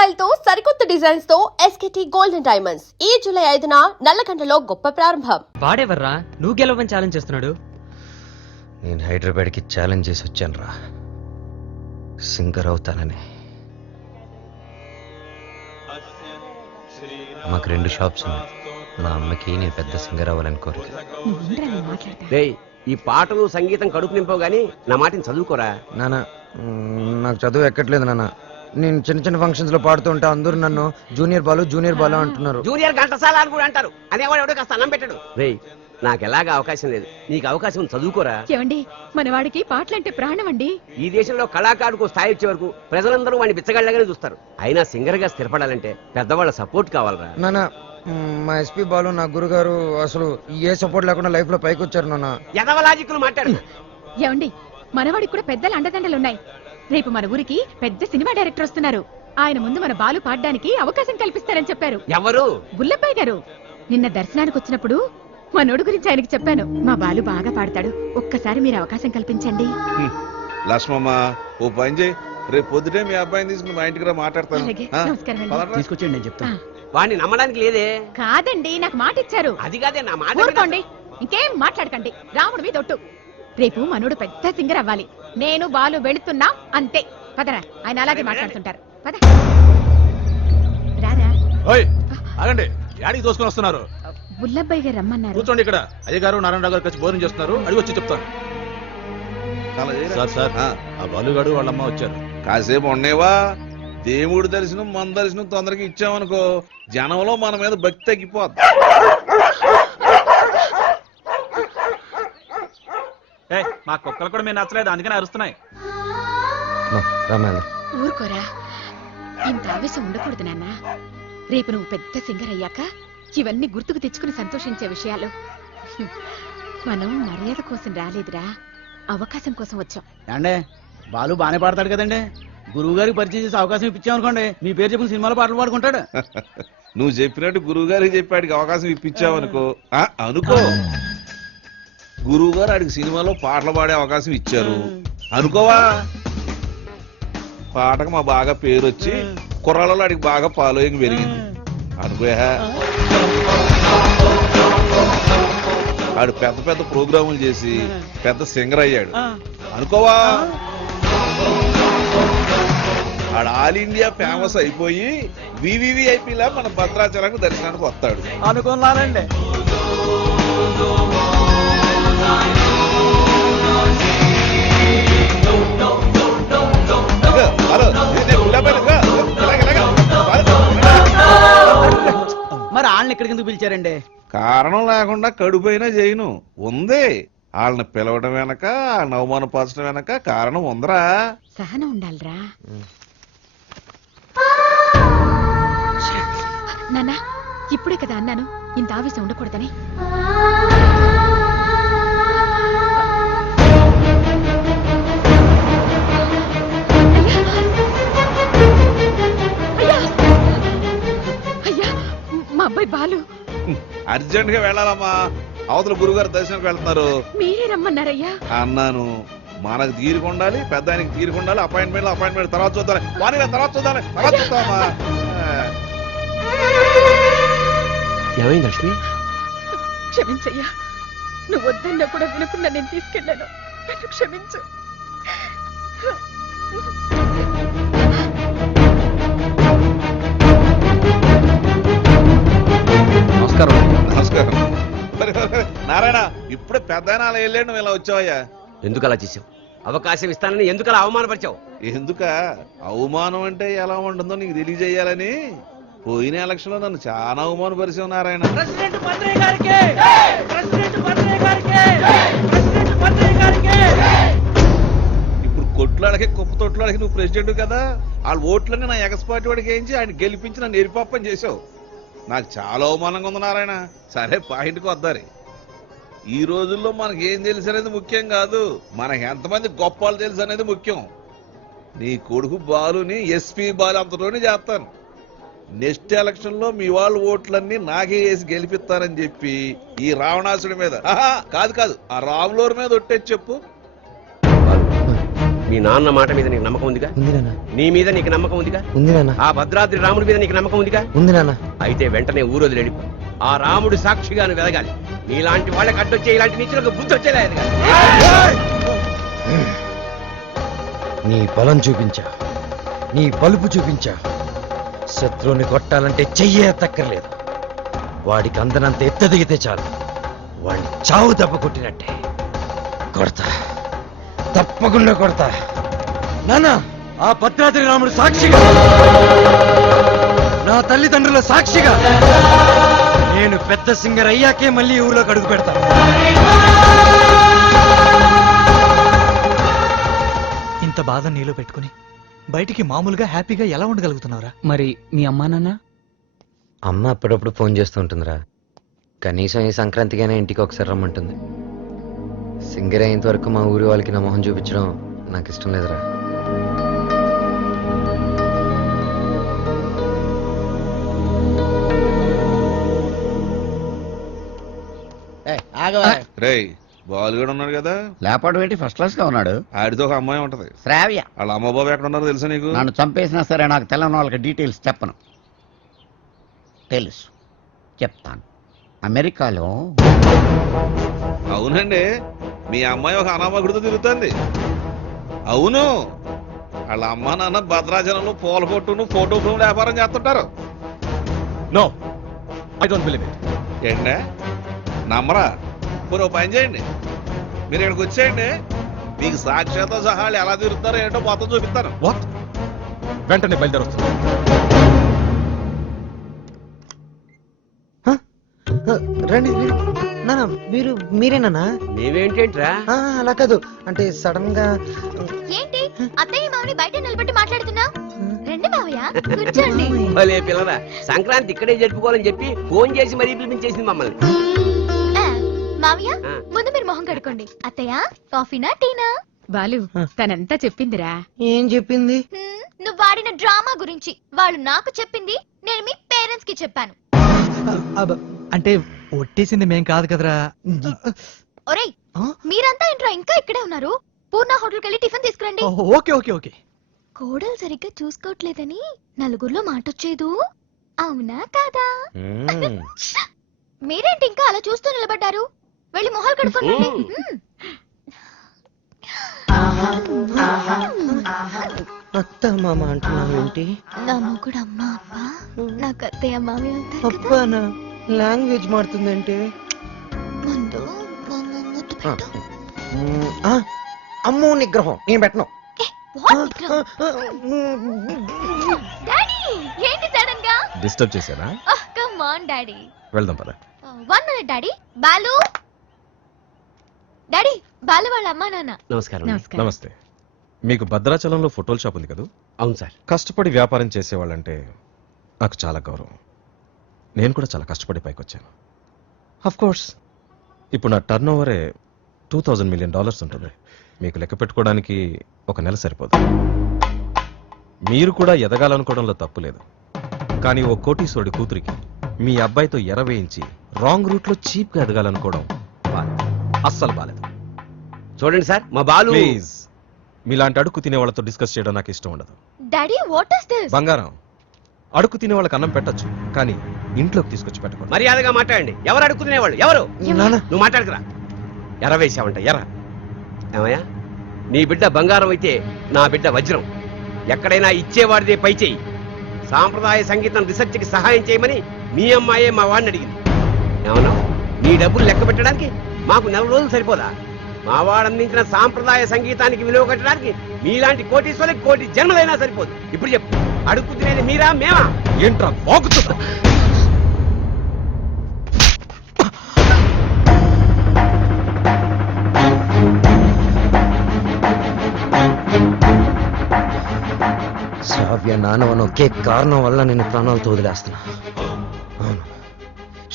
Style తో సరికొత్త designs తో ఎస్కేటీ గోల్డెన్ డైమండ్స్ ఈ జూలై 5న నల్లకంటలో గొప్ప ప్రారంభం. వాడేవర్రా నువ్వు గెలవని ఛాలెంజ్ చేస్తున్నాడు? నేను హైదరాబాద్ కి ఛాలెంజ్ చేసి వచ్చాను రా, సింగర్ అవుతానని. మాకు 2 షాప్స్ ఉన్నాయి. మా అమ్మకి నేను పెద్ద సింగర్ అవ్వాలని కోరిక. ఈ పాటలు సంగీతం కడుపు నింపవు గానీ నా మాటని చదువుకోరా. నాన్న నాకు చదువు ఎక్కట్లేదు నాన్న. నేను చిన్న చిన్న ఫంక్షన్స్ లో పాడుతూ ఉంటే అందరూ నన్ను జూనియర్ బాలు అంటున్నారు. జూనియర్ ఘంటసాల అని కూడా అంటారు. అనేవాడు ఎవడో కాస్త అన్నం పెట్టాడు. రేయ్ నాకు ఎలాగా అవకాశం లేదు, నీకు అవకాశం చదువుకోరా. ఏమండి మనవాడికి పాటలంటే ప్రాణం అండి. ఈ దేశంలో కళాకారుకు స్థాయి వచ్చే వరకు ప్రజలందరూ వాడిని బిచ్చగాళ్ళగానే చూస్తారు. అయినా సింగర్ గా స్థిరపడాలంటే పెద్దవాళ్ళ సపోర్ట్ కావాలరా. నాన్న మా ఎస్పీ బాలు నా గురుగారు అసలు ఏ సపోర్ట్ లేకుండా లైఫ్ లో పైకి వచ్చారు నాన్న. ఎదవలాజిక్లు మాట్లాడు. ఏమండి మనవాడికి కూడా పెద్దల అండదండలున్నాయి. రేపు మన ఊరికి పెద్ద సినిమా డైరెక్టర్ వస్తున్నారు. ఆయన ముందు మన బాలు పాడడానికి అవకాశం కల్పిస్తారని చెప్పారు. ఎవరు? బుల్లబ్బాయి గారు. నిన్న దర్శనానికి వచ్చినప్పుడు మనోడు గురించి ఆయనకి చెప్పాను. మా బాలు బాగా పాడతాడు, ఒక్కసారి మీరు అవకాశం కల్పించండి. లక్ష్మమ్మ ఓ పని చేయి, రేపు పొద్దుటే మీ అబ్బాయిని తీసుకుని మా ఇంటికి మాట్లాడతాను. తీసుకొచ్చేయండి నేను చెప్తాను. వాడిని నమ్మడానికి లేదే. కాదండి నాకు మాట ఇచ్చారు. అది కాదే నా మాట. ఊరుకోండి, ఇంకేం మాట్లాడకండి. రాముడు మీద ఒట్టు. రేపు మనోడు పెద్ద సింగర్ అవ్వాలి. నేను బాలు వెళుతున్నా అంతే. పదరా, ఆయన అలాగే మాట్లాడుతుంటారు. పద రారా. ఆగండి, యాడికి దోసుకొని వస్తున్నారు? బుల్లబ్బాయి గారు రమ్మన్నారు. కూర్చోండి ఇక్కడ. అయ్యగారు నారాయణరావు గారు కలిసి భోజనం చేస్తున్నారు, అడిగి వచ్చి చెప్తాను. సార్ ఆ బాలుగాడు వాళ్ళమ్మ వచ్చారు. కాసేపు ఉండేవా? దేవుడి దర్శనం మన దర్శనం తొందరగా ఇచ్చామనుకో జనంలో మన మీద భక్తి తగ్గిపోద్ది. మా కుక్కలు కూడా మీరు నచ్చలేదు, అందుకని అరుస్తున్నాయి. ఊరుకోరా, ఇంత ఆవేశం ఉండకూడదు నాన్న. రేపు నువ్వు పెద్ద సింగర్ అయ్యాక ఇవన్నీ గుర్తుకు తెచ్చుకుని సంతోషించే విషయాలు. మనం మర్యాద కోసం రాలేదురా, అవకాశం కోసం వచ్చాం. అంటే బాలు బానే పాడతాడు కదండి. గురువు గారికి పరిచయం చేసి అవకాశం ఇప్పించామనుకోండి, మీ పేరు చెప్పిన సినిమాలో పాటలు పాడుకుంటాడు. నువ్వు చెప్పినట్టు గురువు గారికి చెప్పాడికి అవకాశం ఇప్పించావనుకో అనుకో, గురువు గారు ఆడికి సినిమాలో పాటలు పాడే అవకాశం ఇచ్చారు అనుకోవా, పాటకు మా బాగా పేరు వచ్చి కుర్రాళ్ళలో ఆడికి బాగా ఫాలోయింగ్ పెరిగింది అనుకోయా. ఆడు పెద్ద పెద్ద ప్రోగ్రాములు చేసి పెద్ద సింగర్ అయ్యాడు అనుకోవా. ఆడు ఆల్ ఇండియా ఫేమస్ అయిపోయి వివివిఐపీలా మన భద్రాచలంకు దర్శనానికి వస్తాడు అనుకున్నానండి. మరి వాళ్ళని ఎక్కడికి ఎందుకు పిలిచారండి? కారణం లేకుండా కడుపైనా చేయను ఉంది. వాళ్ళని పిలవడం వెనక, వాళ్ళని అవమానపరచడం వెనక కారణం ఉందరా. సహనం ఉండాలిరా నాన్న. ఇప్పుడే కదా అన్నాను ఇంత ఆవేశం ఉండకూడదని. మా అబ్బాయి బాలు అర్జెంట్ గా వెళ్ళాలమ్మా, అవతల గురుగారు దర్శనానికి వెళ్తున్నారు. మీరే రమ్మన్నారయ్యా. అన్నాను, మనకు తీరుకుండాలి, పెద్ద ఆయనకి తీరుకుండాలి. అపాయింట్మెంట్ తర్వాత చూద్దాం, తర్వాత చూద్దామా. ఏమైంది లక్ష్మి? క్షమించయ్యా, నువ్వు వద్దన్నా కూడా వినకుండా నేను తీసుకెళ్ళాను. నన్ను క్షమించు. నమస్కారం. నారాయణ, ఇప్పుడే పెద్ద ఆయన అలా వెళ్ళాడు, నువ్వు ఇలా వచ్చావయ్యా? ఎందుకు అలా చేసావు? అవకాశం ఇస్తానని ఎందుకు అలా అవమానపరిచావు? ఎందుక అవమానం అంటే ఎలా ఉంటుందో నీకు తెలియజేయాలని. పోయిన ఎలక్షన్ లో నన్ను చాలా అవమానపరిచావు నారాయణ. ఇప్పుడు కొట్లాడకి కుప్ప తొట్లాడకి నువ్వు ప్రెసిడెంట్ కదా, వాళ్ళ ఓట్లన్నీ నా ఎగస్పాటి వాడికి వేయించి ఆయన గెలిపించి నన్ను ఎరిపప్పని చేసావు. నాకు చాలా అవమానంగా ఉంది నారాయణ. సరే పాయింట్కి వద్దారి. ఈ రోజుల్లో మనకి ఏం తెలుసు అనేది ముఖ్యం కాదు, మనకి ఎంతమంది గొప్పలు తెలుసు అనేది ముఖ్యం. నీ కొడుకు బాలుని ఎస్పీ బాలు అంతలోనే చేస్తాను. నెక్స్ట్ ఎలక్షన్ లో మీ వాళ్ళ ఓట్లన్నీ నాకే వేసి గెలిపిస్తానని చెప్పి ఈ రావణాసుడి మీద కాదు ఆ రాములూరు మీద ఒట్టేసి చెప్పు. మీ నాన్న మాట మీద నీకు నమ్మకం ఉందిగా? ఉంది నాన్న, నీ మీద నీకు నమ్మకం ఉందిగా? ఉంది నాన్న, ఆ భద్రాద్రి రాముడి మీద నీకు నమ్మకం ఉందిగా? ఉంది నాన్న. అయితే వెంటనే ఊరోజు వెళ్ళిపో. ఆ రాముడు సాక్షిగాను వెదగాలి. నీలాంటి వాళ్ళకి అడ్డొచ్చే ఇలాంటి నీచులకు బుద్ధి వచ్చేలా ఎదగాలి. నీ బలం చూపించా, నీ బలుపు చూపించా. శత్రువుని కొట్టాలంటే చెయ్యే తక్కర్లేదు. వాడికి అందనంత ఎత్తదిగితే చాలు, వాడిని చావు దెబ్బ కొట్టినట్టే కొడతా, తప్పకుండా కొడతా. నాన్న, ఆ భద్రాద్రి రాముడు సాక్షిగా, నా తల్లిదండ్రుల సాక్షిగా, నేను పెద్ద సింగర్ అయ్యాకే మళ్ళీ ఊళ్ళోకి అడుగు పెడతాను. ఇంత బాధ నీలో పెట్టుకుని బయటికి మామూలుగా హ్యాపీగా ఎలా ఉండగలుగుతున్నావురా? మరి మీ అమ్మా నాన్న? అమ్మ అప్పుడప్పుడు ఫోన్ చేస్తూ ఉంటుందిరా. కనీసం ఈ సంక్రాంతికైనా ఇంటికి ఒకసారి రమ్మంటుంది. సింగర్ అయ్యేంత వరకు మా ఊరి వాళ్ళకి నా మొహం చూపించడం నాకు ఇష్టం లేదురా. రేయ్, బాలు కూడా ఉన్నాడు కదా, లేపడం ఏంటి? ఫస్ట్ క్లాస్ గా ఉన్నాడు. ఆడితో ఒక అమ్మాయి ఉంటది. శ్రావ్య వాళ్ళ అమ్మ బాబు ఎక్కడ ఉన్నారో తెలుసా నీకు? నన్ను చంపేసినా సరే నాకు తెల్లని వాళ్ళకి డీటెయిల్స్ చెప్పను. తెలుసు, చెప్తాను. అమెరికాలో అవునండి, మీ అమ్మాయి ఒక అనామకుడితో తిరుగుతుంది. అవును, వాళ్ళ అమ్మ నాన్న భద్రాచలంలో పూల కొట్టును ఫోటో ఫ్రేమ్ వ్యాపారం చేస్తుంటారు. No, I don't believe it. ఏంటంటే నమ్మరా? మీరు ఒక పని చేయండి, మీరు ఇక్కడికి వచ్చేయండి, మీకు సాక్ష్యాలతో సహా వాళ్ళు ఎలా తిరుగుతారో ఏంటో మొత్తం చూపిస్తాను. వాట్? వెంటనే బయలుదేరొస్తుంది. రండి నాన్న, మీరేనా? మేమేంటేంట్రా? అలా కాదు, అంటే సడన్ గా. ఏంటి అత్తయ్య మామని బయట నిలబెట్టి మాట్లాడుతున్నా? రండి మావయ్య, కూర్చోండి. భలే పిల్లరా, సంక్రాంతి ఇక్కడే జరుపుకోవాలని చెప్పి ఫోన్ చేసి మరీ పిలిపించేసింది మమ్మల్ని. మావయ్య, ముందు మీరు మొహం కడుకోండి. అత్తయ్య, కాఫీనా టీనా? బాలు తనంతా చెప్పిందిరా. ఏం చెప్పింది? నువ్వు వాడిన డ్రామా గురించి. వాళ్ళు నాకు చెప్పింది, నేను మీ పేరెంట్స్ కి చెప్పాను. అంటే ఒట్టేసింది మేం కాదు కదరా. ఒరేయ్, మీరంతా ఏంట్రా ఇంకా ఇక్కడే ఉన్నారు? పూర్ణ హోటల్కి వెళ్ళి టిఫిన్ తీసుకురండి. Okay okay okay. కోడలు సరిగ్గా చూసుకోవట్లేదని నలుగురిలో మాటొచ్చేదు, అవునా కాదా? మీరేంటి ఇంకా అలా చూస్తూ నిలబడ్డారు? వెళ్ళి మొహాలు కడుక్కోండి. అత్త మామ అంటున్నావు ఏంటి? నా మొగుడు అమ్మ అబ్బ, నాకు అత్తయ్య మామయ్య ఉంటారు కదా. అబ్బానా లాంగ్వేజ్ మారుతుందంటే? ముందు ముద్దు పెట్టు. అమ్మో నిగ్రహం నేను పెట్టను. What విక్రమ్? డాడీ, ఏంటి సడన్ గా? డిస్టర్బ్ చేశారా? Come on daddy. వెళ్దాం పద. 1 minute daddy. Balu daddy, Balu వాళ్ళ అమ్మా నాన్న. నమస్కారం. నమస్కారం. నమస్తే. మీకు భద్రాచలంలో ఫోటోల షాప్ ఉంది కదా? అవును సార్. కష్టపడి వ్యాపారం చేసేవాళ్ళంటే నాకు చాలా గౌరవం. నేను కూడా చాలా కష్టపడి పైకి వచ్చాను. అఫ్ కోర్స్ ఇప్పుడు నా టర్న్ ఓవరే $2000 million ఉంటుంది. మీకు లెక్క పెట్టుకోవడానికి ఒక నెల సరిపోదు. మీరు కూడా ఎదగాలనుకోవడంలో తప్పు లేదు. కానీ ఓ కోటీశ్వరుడి కూతురికి మీ అబ్బాయితో ఎర వేయించి రాంగ్ రూట్లో చీప్గా ఎదగాలనుకోవడం బాలేదు. అస్సలు బాలేదు. చూడండి సార్, మా బాలు. ప్లీజ్, మీలాంటి అడుక్కు తినే వాళ్ళతో డిస్కస్ చేయడం నాకు ఇష్టం ఉండదు. Daddy, what is this? బంగారం, అడుక్కు తినే వాళ్ళకి అన్నం పెట్టొచ్చు, కానీ ఇంట్లోకి తీసుకొచ్చి పెట్టకూడదు. మర్యాదగా మాట్లాడండి. ఎవరు అడుక్కునేవాళ్ళు? ఎవరు? నాన్న, నువ్వు మాట్లాడకురా. ఎర వేసావంట, ఎర. ఏమయ్యా, నీ బిడ్డ బంగారం అయితే నా బిడ్డ వజ్రం. ఎక్కడైనా ఇచ్చేవాడిదే పై చేయి. సాంప్రదాయ సంగీతం రీసెర్చ్కి సహాయం చేయమని మీ అమ్మాయే మా వాడిని అడిగింది. ఏమన్నా, నీ డబ్బులు లెక్క పెట్టడానికి మాకు 4 రోజులు సరిపోదా? మా వాడు అందించిన సాంప్రదాయ సంగీతానికి విలువ కట్టడానికి మీలాంటి కోటీశ్వరులకు కోటి జన్మలైనా సరిపోదు. ఇప్పుడు చెప్పు, అడుక్కు తినేది మీరా మేమా? ఏంట్రా బాగుతుందా? శ్రావ్య నానవన ఒకే కారణం వల్ల నేను ప్రాణాలతో వదిలేస్తున్నా. అవును,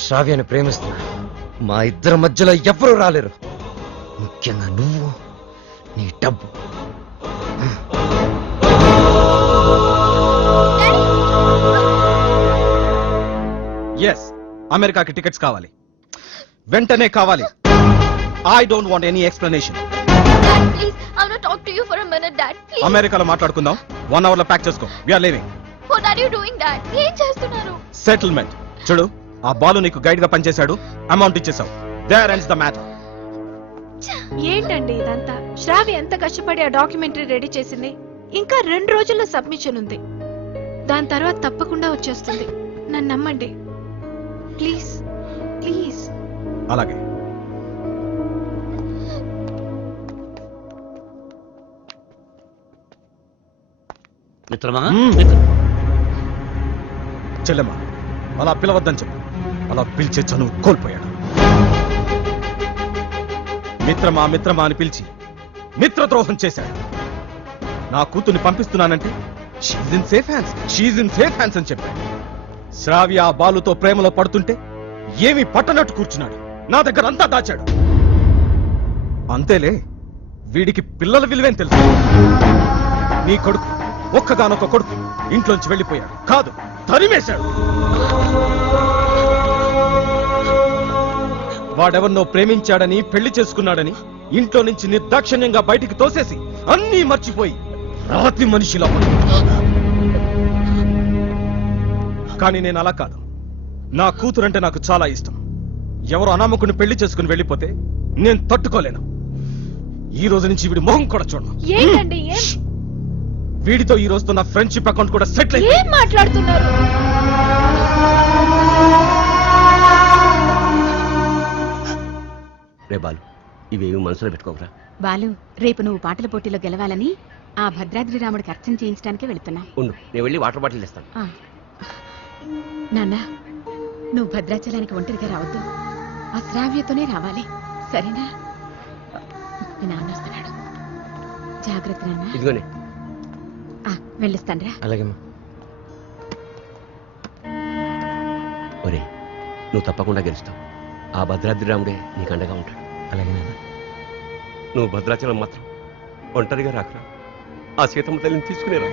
శ్రావ్యాన్ని ప్రేమిస్తున్నా. మా ఇద్దరి మధ్యలో ఎవ్వరూ రాలేరు, ముఖ్యంగా నువ్వు, నీ డబ్బు. ఎస్, అమెరికాకి టికెట్స్ కావాలి, వెంటనే కావాలి. I don't want any explanation. Please I want to talk to you for a minute, Dad. Please. అమెరికాలో మాట్లాడుకుందాం 1 hour లో ప్యాక్ చేసుకో we're leaving. What are you doing, Dad? ఏం చేస్తున్నారు? సెటిల్మెంట్ చూడు, ఆ బాలు నీకు గైడ్ గా పనిచేశాడు, అమౌంట్ ఇచ్చేసావు. There ends the matter. ఏంటండి ఇదంతా? శ్రావి ఎంత కష్టపడి ఆ డాక్యుమెంటరీ రెడీ చేసింది. ఇంకా 2 రోజుల్లో సబ్మిషన్ ఉంది. దాని తర్వాత తప్పకుండా వచ్చేస్తుంది. నన్ను నమ్మండి ప్లీజ్ ప్లీజ్. అలాగే. మిత్రమా చెల్లెమ్మ అలా పిలవద్దని చెప్పు. అలా పిలిచే చనువు కోల్పోయాడు. మిత్రమా మిత్రమా అని పిలిచి మిత్రద్రోహం చేశాడు. నా కూతుర్ని పంపిస్తున్నానంటే షీజ్ ఇన్ సేఫ్ హ్యాండ్స్ అని చెప్పాడు. శ్రావ్య ఆ బాలుతో ప్రేమలో పడుతుంటే ఏమీ పట్టనట్టు కూర్చున్నాడు. నా దగ్గర అంతా దాచాడు. అంతేలే, వీడికి పిల్లల విలువేం తెలుసు. నీ కొడుకు, ఒక్కగానొక్క కొడుకు ఇంట్లోంచి వెళ్ళిపోయాడు కాదు, తరిమేశాడు. వాడెవరినో ప్రేమించాడని, పెళ్లి చేసుకున్నాడని ఇంట్లో నుంచి నిర్దాక్షిణ్యంగా బయటికి తోసేసి అన్నీ మర్చిపోయి రాతి మనిషిలా ఉన్నాడు. కానీ నేను అలా కాదు. నా కూతురంటే నాకు చాలా ఇష్టం. ఎవరు అనామకుని పెళ్లి చేసుకుని వెళ్ళిపోతే నేను తట్టుకోలేను. ఈ రోజు నుంచి వీడి మొహం కూడా చూడను. ఏంటండి వీడితో ఈ రోజుతో నా ఫ్రెండ్షిప్ అకౌంట్ కూడా సెటిల్ అయింది. ఏం మాట్లాడుతున్నారు? రే బాలు, ఇవేమి మనసులో పెట్టుకోకరా. బాలు, రేపు నువ్వు పాటల పోటీలో గెలవాలని ఆ భద్రాద్రి రాముడికి అర్చన చేయించడానికి వెళుతున్నా. ఉండు, నేను వెళ్ళి వాటర్ బాటిల్ తెస్తాను. నాన్న, నువ్వు భద్రాచలానికి ఒంటరిగా రావద్దు. ఆ శ్రావ్యతోనే రావాలి, సరేనా? మీ నాన్న వస్తున్నాడు, జాగ్రత్త నాన్న. ఇదిగోనే. వెళ్ళిస్తానరా. అలాగేమ్మా. ఒరే, నువ్వు తప్పకుండా గెలుస్తావు. ఆ భద్రాద్రి రాముడే నీకు అండగా ఉంటాడు. అలాగే. నువ్వు భద్రాచలం మాత్రం ఒంటరిగా రాకరా. ఆ సీతమ్మ తల్లిని తీసుకునేరా.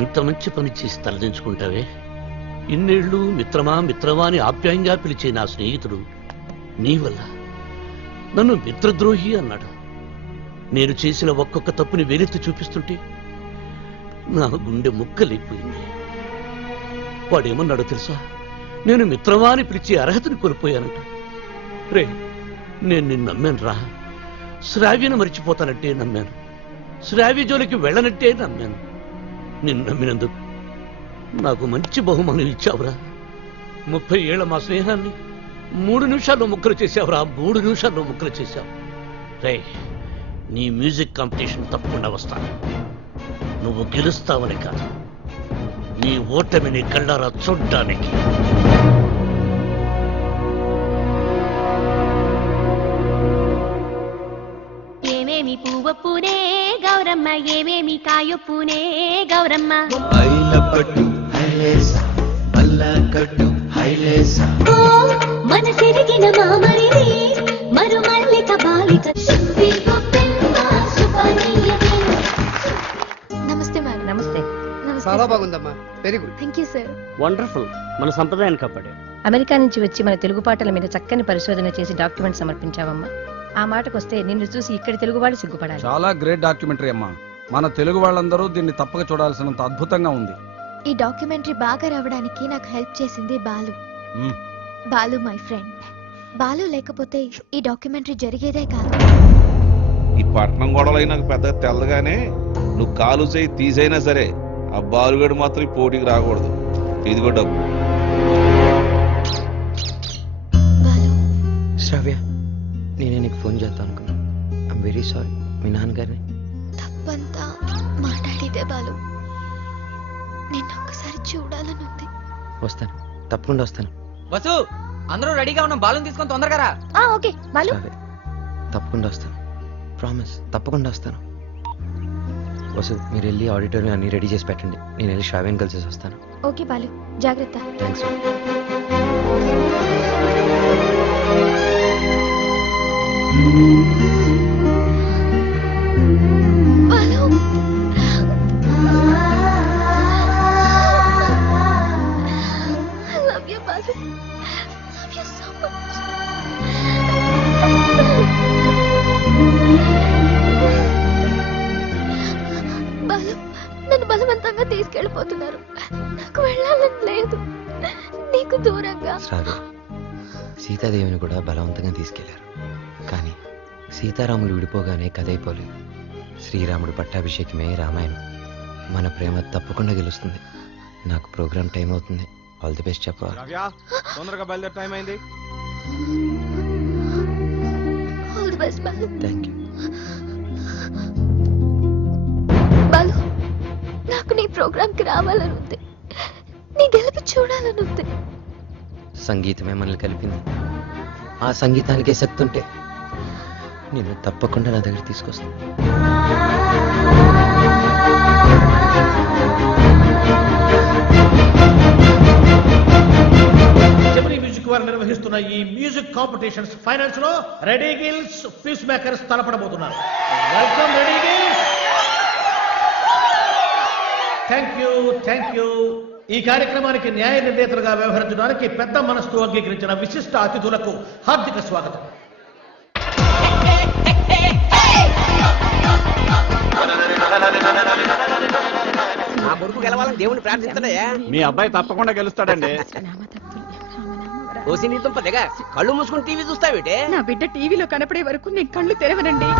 ఇంత మంచి పని చేసి తలదించుకుంటావే. ఇన్నేళ్లు మిత్రమా మిత్రమా అని ఆప్యాయంగా పిలిచే నా స్నేహితుడు నీ వల్ల నన్ను మిత్రద్రోహి అన్నాడు. నేను చేసిన ఒక్కొక్క తప్పుని వేలెత్తి చూపిస్తుంటే నా గుండె ముక్కలైపోయింది. వాడేమన్నాడో తెలుసా? నేను మిత్రమా అని పిలిచే అర్హతని కోల్పోయానంట. రే, నేను నిన్ను నమ్మాను రా. శ్రావ్యను మర్చిపోతానంటే నమ్మాను. శ్రావ్య జోలికి వెళ్ళనంటే నమ్మాను. నిన్ను నమ్మినందుకు నాకు మంచి బహుమానం ఇచ్చావురా. 30 ఏళ్ల మా స్నేహాన్ని 3 నిమిషాల్లో ముక్కలు చేశావురా. 3 నిమిషాల్లో ముక్కలు చేశావు. రే, నీ మ్యూజిక్ కాంపిటీషన్ తప్పకుండా వస్తాను. నువ్వు గెలుస్తావని కాదు, నీ ఓటమిని కళ్ళారా చూడ్డానికి. ఏమేమి పువ్వప్పునే గౌరమ్మ, ఏమేమి కాయొప్పునే గౌరమ్మ. మనసెరిగిన మామరిది మరుమల్లిక బాలిక. నమస్తే మేడం. నమస్తే. చాలా బాగుందమ్మా, very good. Thank you sir. Wonderful. మన సంప్రదాయాన్ని కాపాడే. అమెరికా నుంచి వచ్చి మన తెలుగు పాటల మీద చక్కని పరిశోధన చేసి డాక్యుమెంట్ సమర్పించావమ్మా. ఆ మాటకొస్తే నిన్ను చూసి ఇక్కడి తెలుగువాడు సిగ్గుపడాలి. చాలా గ్రేట్ డాక్యుమెంటరీ అమ్మా. మన తెలుగు వాళ్ళందరూ దీన్ని తప్పక చూడాల్సినంత అద్భుతంగా ఉంది. ఈ డాక్యుమెంటరీ బాగా రావడానికి నాకు హెల్ప్ చేసింది బాలు. మ్మ్. Balu my friend. బాలు లేకపోతే ఈ డాక్యుమెంటరీ జరిగేదే కాదు. ఈ పట్నం గొడవలు నాకు పెద్దగా తెల్లగానే నువ్వు కాలు చేయి తీసైనా సరే ఆ బాలుగడు మాత్రం ఈ పోటీకి రాకూడదు. ఇదిగో డబ్బు. బాలు, శ్రావ్య, నేనే నీకు ఫోన్ చేద్దాం అనుకున్నా. I'm very sorry. మీ నాన్నగారిని తప్పంతా మాట్లాడితే బాలు. నిన్ను ఒక్కసారి చూడాలనుంది. వస్తాను, తప్పకుండా వస్తాను. వసు, అందరూ రెడీగా ఉన్నాం. బాలను తీసుకొని తొందరగా రా. ఓకే బాలు. శ్రావ్య, తప్పకుండా వస్తాను. ప్రామిస్, తప్పకుండా వస్తాను. వసు మీరు వెళ్ళి ఆడిటోరియం అన్ని రెడీ చేసి పెట్టండి, నేను వెళ్ళి శ్రావ్యం కలిసేసి వస్తాను. ఓకే బాలు, జాగ్రత్త. Thanks. Balu, I love you, Balu. Love you so much. Balu, నన్ను బలవంతంగా తీసుకెళ్ళిపోతున్నారు. నాకు వెళ్ళాలని లేదు, నీకు దూరంగా. శ్రావ్య, సీతాదేవిని కూడా బలవంతంగా తీసుకెళ్లారు, కానీ సీతారాములు విడిపోగానే కథ అయిపోలేదు. శ్రీరాముడు పట్టాభిషేకమే రామాయణం. మన ప్రేమ తప్పకుండా గెలుస్తుంది. నాకు ప్రోగ్రామ్ టైం అవుతుంది. ఆల్ ది బెస్ట్ చెప్పవా? తొందరగా బయలుదేరే టైం అయింది. All the best, Balu. Thank you. Balu, నాకు నీ ప్రోగ్రామ్కి రావాలని ఉంది, నీ గెలుపు చూడాలని ఉంది. సంగీతమే మనల్ని కలిపింది. ఆ సంగీతానికే శక్తి ఉంటే నేను తప్పకుండా నా దగ్గర తీసుకొస్తాను. జెమినీ మ్యూజిక్ వారు నిర్వహిస్తున్న ఈ మ్యూజిక్ కాంపిటీషన్స్ ఫైనల్స్ లో రెడీ గిల్స్, పీస్ మేకర్స్ తలపడబోతున్నారు. Welcome ready girls. Thank you. ఈ కార్యక్రమానికి న్యాయ నిర్ణేతలుగా వ్యవహరించడానికి పెద్ద మనస్సు అంగీకరించిన విశిష్ట అతిథులకు హార్దిక స్వాగతం. నా కొడుకు గెలవాలని దేవుని ప్రార్థిస్తాడయ్యా. మీ అబ్బాయి తప్పకుండా గెలుస్తాడండి. ఓసి నీ దుంప దిగ, కళ్ళు మూసుకుని టీవీ చూస్తావేటే? నా బిడ్డ టీవీలో కనపడే వరకు నేను కళ్ళు తెరవనండి.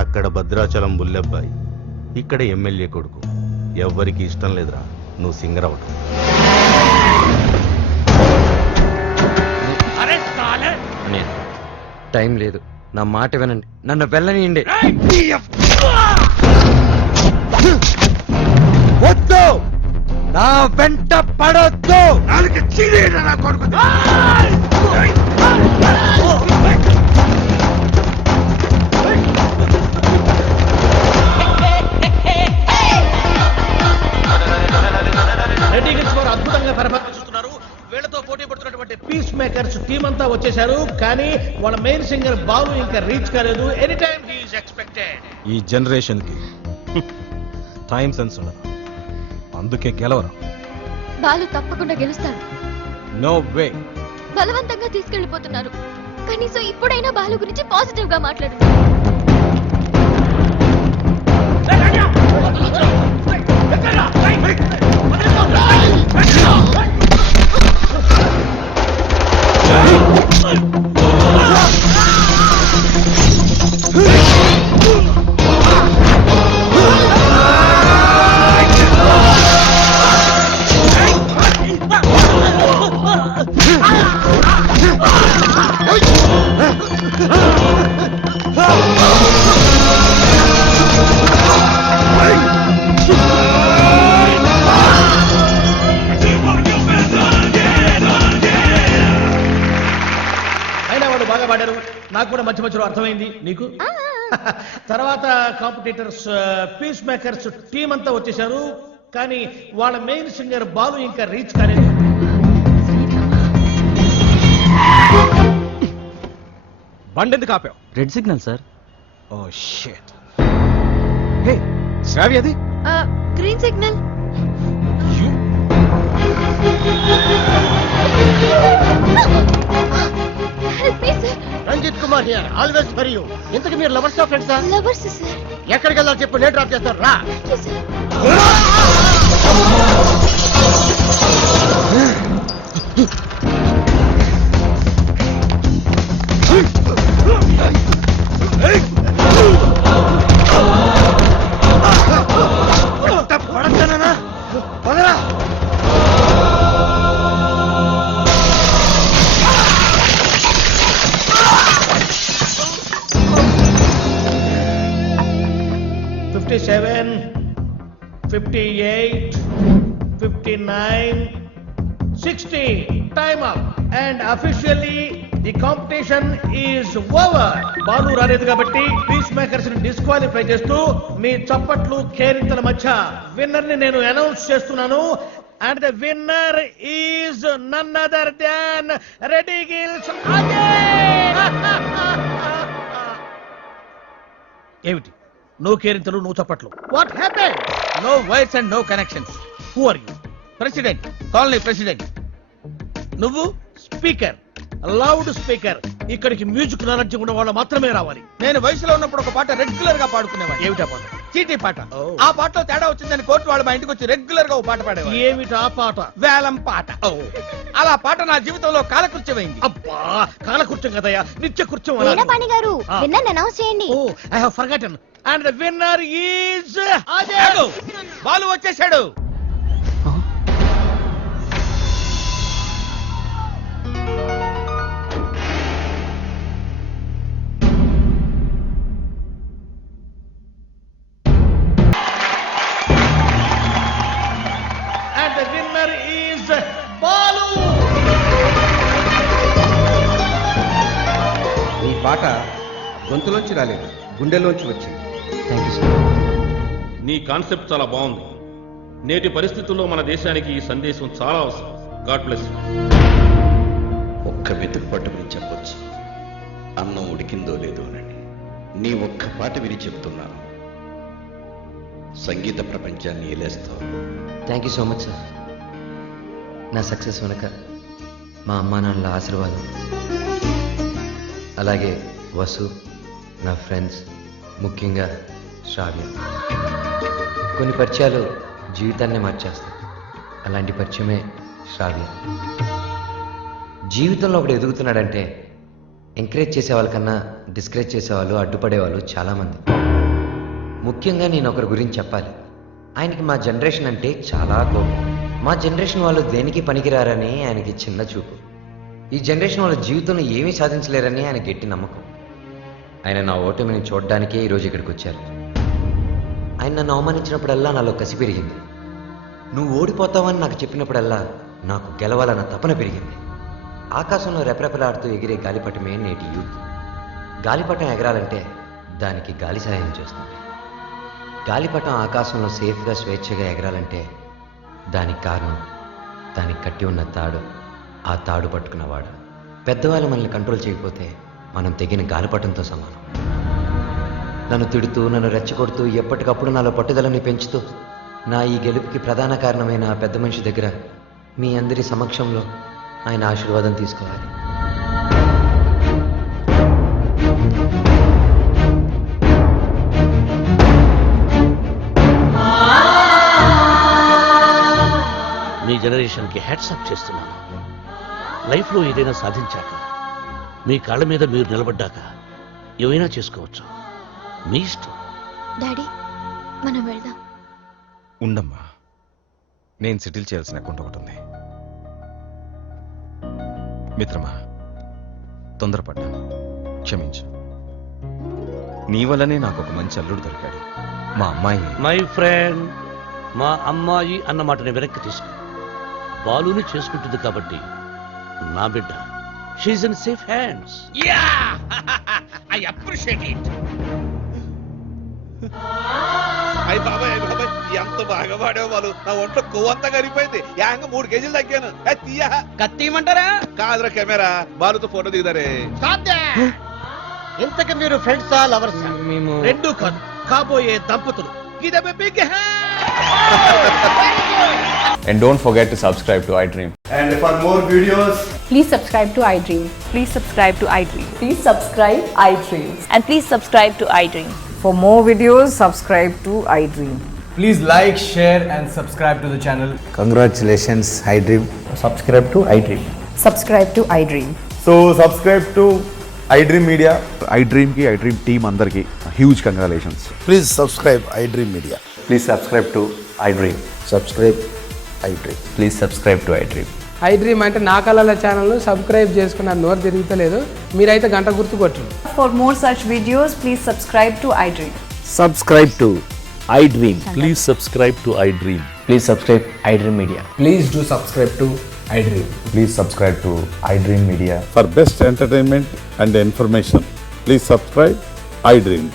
అక్కడ భద్రాచలం బుల్లెబ్బాయి, ఇక్కడ ఎమ్మెల్యే కొడుకు. ఎవ్వరికి ఇష్టం లేదురా నువ్వు సింగర్ అవటం. టైం లేదు, నా మాట వినండి, నన్ను వెళ్ళనియండి. వద్దు, నా వెంట పడొద్దు. రెడీ గిల్స్ వారు అద్భుతంగా పరిపాలిస్తున్నారు. వీళ్లతో పోటీ పడుతున్నటువంటి పీస్ మేకర్స్ టీం అంతా వచ్చేశారు, కానీ వాళ్ళ మెయిన్ సింగర్ బాలు ఇంకా రీచ్ కాలేదు. Any time he is expected. ఈ జనరేషన్ కి టైం సెన్స్ ఉండదు, అందుకే గెలవరు. బాలు తప్పకుండా గెలుస్తాడు. No way. బలవంతంగా తీసుకెళ్లిపోతున్నారు, కనీసం ఇప్పుడైనా బాలు గురించి పాజిటివ్ గా మాట్లాడు. నాకు కూడా మధ్య మధ్యలో అర్థమైంది. నీకు తర్వాత కాంపిటీటర్స్ పీస్ మేకర్స్ టీం అంతా వచ్చేశారు, కానీ వాళ్ళ మెయిన్ సింగర్ బాలు ఇంకా రీచ్ కాలేదు. బండి ఎందుకు ఆపావు? Red signal sir. Oh shit. Hey Sravya, అది green signal. Ranjith Kumar here, always for you. ఇంతకు మీరు లవర్స్ ఆఫ్ ఫ్రెండ్సా? Lovers sir. ఎక్కడికి వెళ్ళాలి చెప్పు, నేను డ్రాప్ చేస్తాను రా. పదరా. 57, 58, 59, 60. Time up. And officially the competition is over. Balu రాలేదు కాబట్టి పీస్ మేకర్స్ ని డిస్క్వాలిఫై చేస్తూ మీ చప్పట్లు కేరింతల మధ్య విన్నర్ ని నేను అనౌన్స్ చేస్తున్నాను. And the winner is none other than Reddy Gills again. ఏమిటి నో కేరింతలు నో చప్పట్లు? What happened? No wires and no connections. Who are you? President, colony president. నువ్వు స్పీకర్, లౌడ్ స్పీకర్. ఇక్కడికి మ్యూజిక్ నాలెడ్జ్ ఉన్న వాళ్ళు మాత్రమే రావాలి. నేను వయసులో ఉన్నప్పుడు ఒక పాట రెగ్యులర్ గా పాడుకునేవాడు. ఏమిటా పాట? చీటీ పాట. ఆ పాటలో తేడా వచ్చిందని కోర్టు వాళ్ళు మా ఇంటికి వచ్చి రెగ్యులర్ గా ఒక పాట పాడేవారు. ఏమిటా పాట? వేలం పాట. అలా పాట నా జీవితంలో కాలకృత్యమైంది. అబ్బా, కాలకృత్యం కదయ్యా, నిత్య కృత్యం. వీణపాణి గారు విన్నర్ అనౌన్స్ చేయండి. Oh, I have forgotten. And the winner is Balu వచ్చేసాడు. And the winner is Balu. ఈ పాట గొంతులోంచి రాలేదు, గుండెలోంచి వచ్చింది. Thank you sir. నీ కాన్సెప్ట్ చాలా బాగుంది. నేటి పరిస్థితుల్లో మన దేశానికి ఈ సందేశం చాలా అవసరం. God bless you. ఒక్క వెతుకు పట్టుకుని చెప్పొచ్చు, అన్నం ఉడికిందో లేదో అని. నీ ఒక్క పాట విని చెప్తున్నాను, సంగీత ప్రపంచాన్ని ఏలేస్తావు. Thank you so much sir. నా సక్సెస్ వెనక మా అమ్మా నాన్నల ఆశీర్వాదం, అలాగే వసు, నా ఫ్రెండ్స్, ముఖ్యంగా శ్రావ్య. కొన్ని పరిచయాలు జీవితాన్నే మార్చేస్తాయి. అలాంటి పరిచయమే శ్రావ్య. జీవితంలో ఒకడు ఎదుగుతున్నాడంటే ఎంకరేజ్ చేసే వాళ్ళకన్నా డిస్కరేజ్ చేసేవాళ్ళు, అడ్డుపడేవాళ్ళు చాలామంది. ముఖ్యంగా నేను ఒకరి గురించి చెప్పాలి. ఆయనకి మా జనరేషన్ అంటే చాలా కోపం. మా జనరేషన్ వాళ్ళు దేనికి పనికిరారని ఆయనకి చిన్న చూపు. ఈ జనరేషన్ వాళ్ళ జీవితంలో ఏమీ సాధించలేరని ఆయన గట్టి నమ్మకం. ఆయన నా ఓటమిని చూడడానికే ఈరోజు ఇక్కడికి వచ్చారు. ఆయన నన్ను అవమానించినప్పుడల్లా నాలో కసి పెరిగింది. నువ్వు ఓడిపోతావని నాకు చెప్పినప్పుడల్లా నాకు గెలవాలన్న తపన పెరిగింది. ఆకాశంలో రెపరెపలాడుతూ ఎగిరే గాలిపటమే నేటి యూత్. గాలిపటం ఎగరాలంటే దానికి గాలి సహాయం చేస్తుంది. గాలిపటం ఆకాశంలో సేఫ్గా స్వేచ్ఛగా ఎగరాలంటే దానికి కారణం దానికి కట్టి ఉన్న తాడు, ఆ తాడు పట్టుకున్నవాడు. పెద్దవాళ్ళు మనల్ని కంట్రోల్ చేయకపోతే మనం తెగిన గాలిపటంతో సమానం. నన్ను తిడుతూ, నన్ను రెచ్చగొడుతూ, ఎప్పటికప్పుడు నాలో పట్టుదలని పెంచుతూ నా ఈ గెలుపుకి ప్రధాన కారణమైన ఆ పెద్ద మనిషి దగ్గర మీ అందరి సమక్షంలో ఆయన ఆశీర్వాదం తీసుకోవాలి. మీ జనరేషన్కి హ్యాట్సాప్ చేస్తున్నాను. లైఫ్లో ఏదైనా సాధించాక, మీ కాళ్ళ మీద మీరు నిలబడ్డాక ఏమైనా చేసుకోవచ్చు. మీ ఇష్టం. డాడీ, మనం వెళ్దాం. ఉండమ్మా, నేను సెటిల్ చేయాల్సిన అకౌంట్ ఒకటి ఉంది. మిత్రమా, తొందరపడ్డాను, క్షమించు. నీ వల్లనే నాకు ఒక మంచి అల్లుడు దొరికాడు. మా అమ్మాయి. మై ఫ్రెండ్, మా అమ్మాయి అన్న మాటని వెనక్కి తీసుకో. బాలుని చేసుకుంటుంది కాబట్టి నా బిడ్డ. She is in safe hands. Yeah, I appreciate it. అయ్యి బాబాయ్, ఎంత బాగా పాడావు బాలు. నా ఒంట్లో కొవ్వంతా కరిగిపోయింది. యాంగ 3 కేజీలు తగ్గాను. తీయా కత్తిమంటారా? కాదురా కెమెరా, బాలుతో ఫోటో దిగుతారే. ఇంతకు మీరు ఫ్రెండ్సా, లవర్సా? మేము రెండూ కాదు, కాబోయే దంపతులు. ఇదే big And don't forget to subscribe to iDream. And for more videos, please subscribe to iDream. Please subscribe to iDream. Please subscribe iDream. And please subscribe to iDream. For more videos, subscribe to iDream. please like, share and subscribe to the channel. Congratulations, iDream. Subscribe to iDream. Subscribe to iDream. So subscribe to iDream Media. iDream ki iDream team andarki huge congratulations. Please subscribe iDream Media. Please subscribe to iDream. Subscribe iDream. Please subscribe to iDream. iDream అంటే నా కళల channel subscribe చేసుకున్న నోరు తిరుగుతలేదు. మీరైతే గంట గుర్తు కొట్టండి. For more such videos, please subscribe to iDream. Subscribe to iDream. Please subscribe to iDream. Please subscribe iDream Media. Please do subscribe to iDream. Please subscribe to iDream Media. For best entertainment and information, please subscribe iDream.